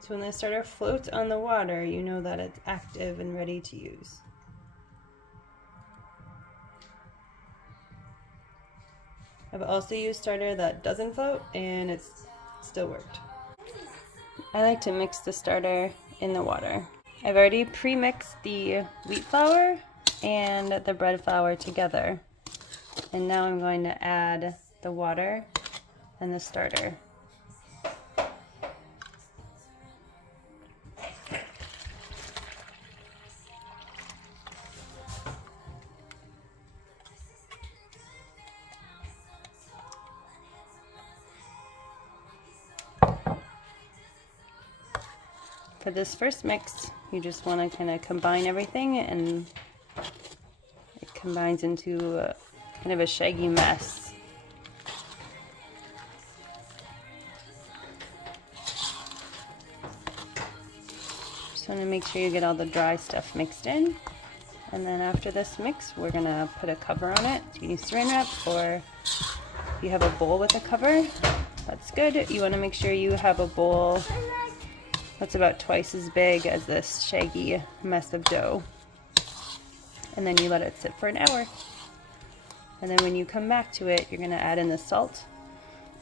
So when the starter floats on the water, you know that it's active and ready to use. I've also used starter that doesn't float and it's still worked. I like to mix the starter in the water. I've already pre-mixed the wheat flour and the bread flour together. And now I'm going to add the water and the starter. For this first mix, you just want to kind of combine everything, and it combines into kind of a shaggy mess. Just want to make sure you get all the dry stuff mixed in. And then after this mix, we're going to put a cover on it. You can use saran wrap, or if you have a bowl with a cover, that's good. You want to make sure you have a bowl that's about twice as big as this shaggy mess of dough. And then you let it sit for an hour. And then when you come back to it, you're going to add in the salt.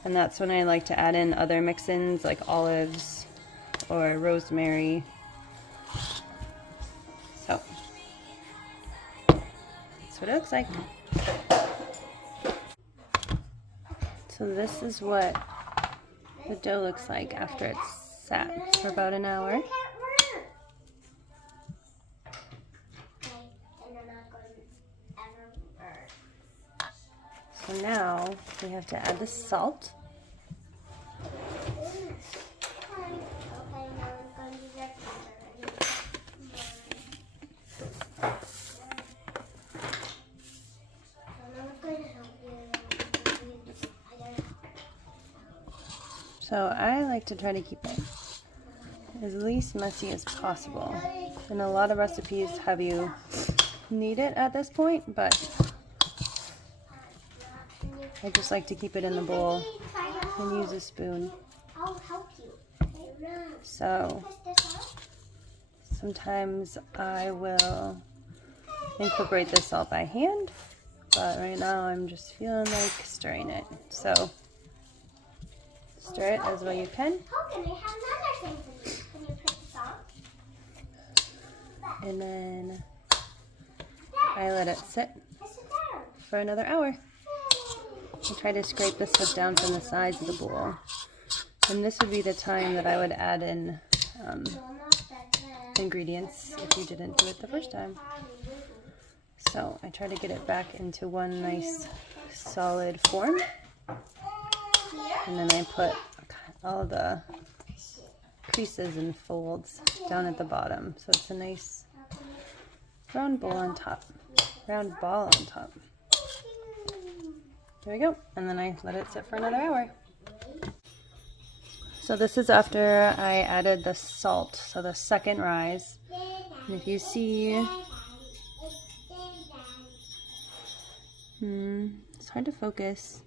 And that's when I like to add in other mix-ins like olives or rosemary. So that's what it looks like. So this is what the dough looks like after it's sat for about an hour. So now we have to add the salt. So I like to try to keep it as least messy as possible. And a lot of recipes have you knead it at this point, but I just like to keep it in the bowl and use a spoon. So sometimes I will incorporate the salt by hand, but right now I'm just feeling like stirring it. So stir it as well you can. And then I let it sit for another hour. I try to scrape the stuff down from the sides of the bowl. And this would be the time that I would add in ingredients if you didn't do it the first time. So I try to get it back into one nice solid form. And then I put all the creases and folds down at the bottom. So it's a nice round ball on top. There we go. And then I let it sit for another hour. So this is after I added the salt, so the second rise. And if you see, it's hard to focus,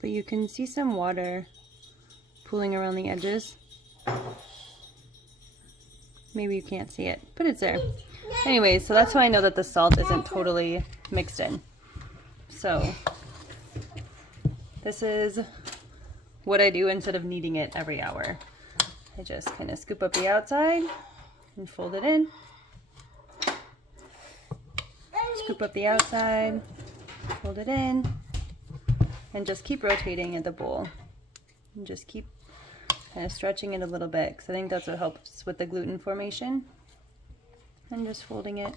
but you can see some water pooling around the edges. Maybe you can't see it, but it's there. Anyways, so that's how I know that the salt isn't totally mixed in. So this is what I do instead of kneading it every hour. I just kind of scoop up the outside and fold it in. Scoop up the outside, fold it in, and just keep rotating at the bowl. And just keep kind of stretching it a little bit, because I think that's what helps with the gluten formation. And just folding it.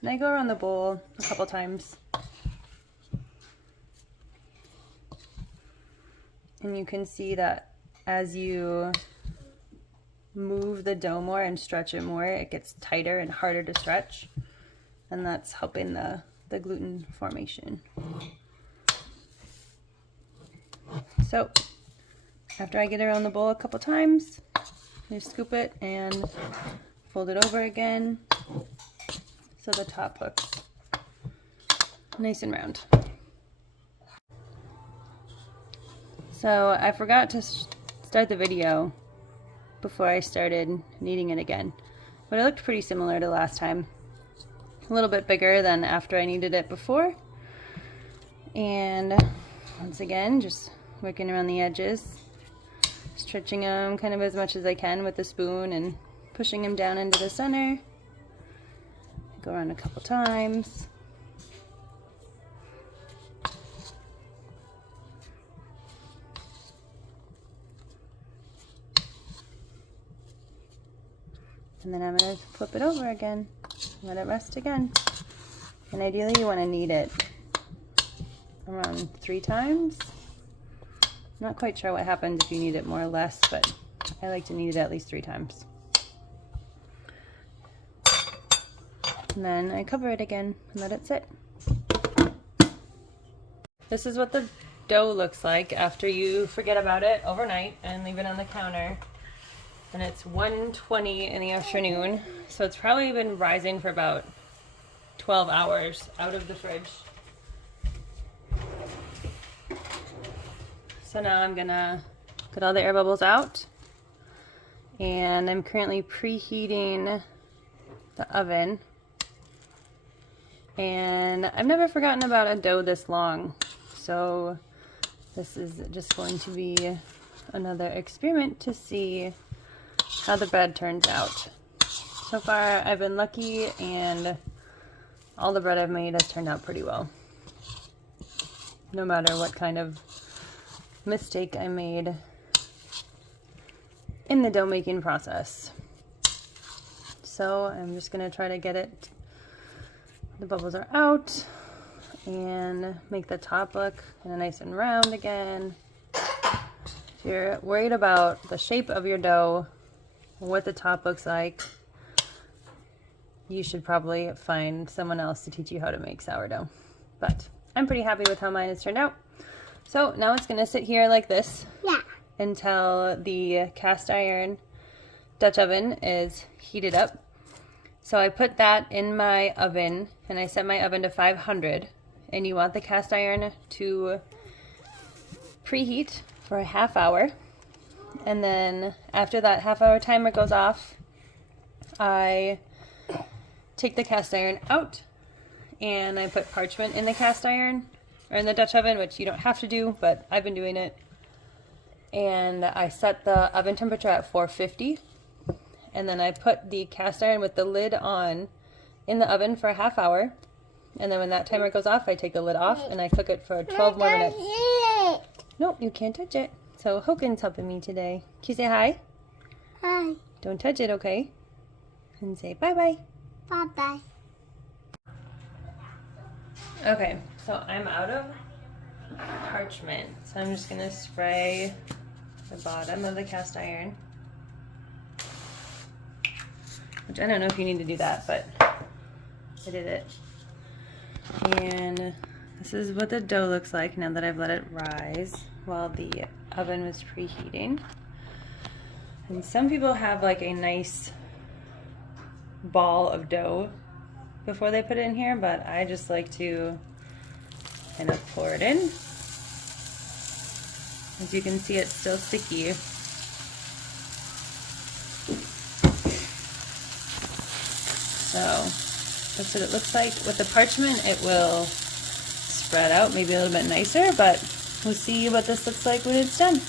And I go around the bowl a couple times. And you can see that as you move the dough more and stretch it more, it gets tighter and harder to stretch. And that's helping the gluten formation. So after I get around the bowl a couple times, I scoop it and fold it over again so the top looks nice and round. So I forgot to start the video before I started kneading it again. But it looked pretty similar to last time. A little bit bigger than after I kneaded it before. And once again, just working around the edges, stretching them kind of as much as I can with the spoon and pushing them down into the center. Go around a couple times. And then I'm going to flip it over again, let it rest again. And ideally you want to knead it around 3 times. I'm not quite sure what happens if you knead it more or less, but I like to knead it at least 3 times. And then I cover it again and let it sit. This is what the dough looks like after you forget about it overnight and leave it on the counter. And it's 1:20 in the afternoon, so it's probably been rising for about 12 hours out of the fridge. So now I'm gonna get all the air bubbles out, and I'm currently preheating the oven. And I've never forgotten about a dough this long, so this is just going to be another experiment to see how the bread turns out. So far I've been lucky, and all the bread I've made has turned out pretty well, no matter what kind of mistake I made in the dough making process. So I'm just going to try to get it, the bubbles are out, and make the top look kind of nice and round again. If you're worried about the shape of your dough, what the top looks like, you should probably find someone else to teach you how to make sourdough. But I'm pretty happy with how mine has turned out. So now it's going to sit here like this until the cast iron Dutch oven is heated up. So I put that in my oven, and I set my oven to 500, and you want the cast iron to preheat for a half hour. And then after that half-hour timer goes off, I take the cast iron out and I put parchment in the cast iron, or in the Dutch oven, which you don't have to do, but I've been doing it. And I set the oven temperature at 450, and then I put the cast iron with the lid on in the oven for a half hour. And then when that timer goes off, I take the lid off and I cook it for 12 more minutes. Nope, you can't touch it. So Hogan's helping me today. Can you say hi? Hi. Don't touch it, okay? And say bye-bye. Bye-bye. Okay, so I'm out of parchment. So I'm just going to spray the bottom of the cast iron. Which I don't know if you need to do that, but I did it. And this is what the dough looks like now that I've let it rise while the oven was preheating. And some people have like a nice ball of dough before they put it in here, but I just like to kind of pour it in. As you can see, it's still sticky. So that's what it looks like. With the parchment, it will spread out maybe a little bit nicer, but we'll see what this looks like when it's done.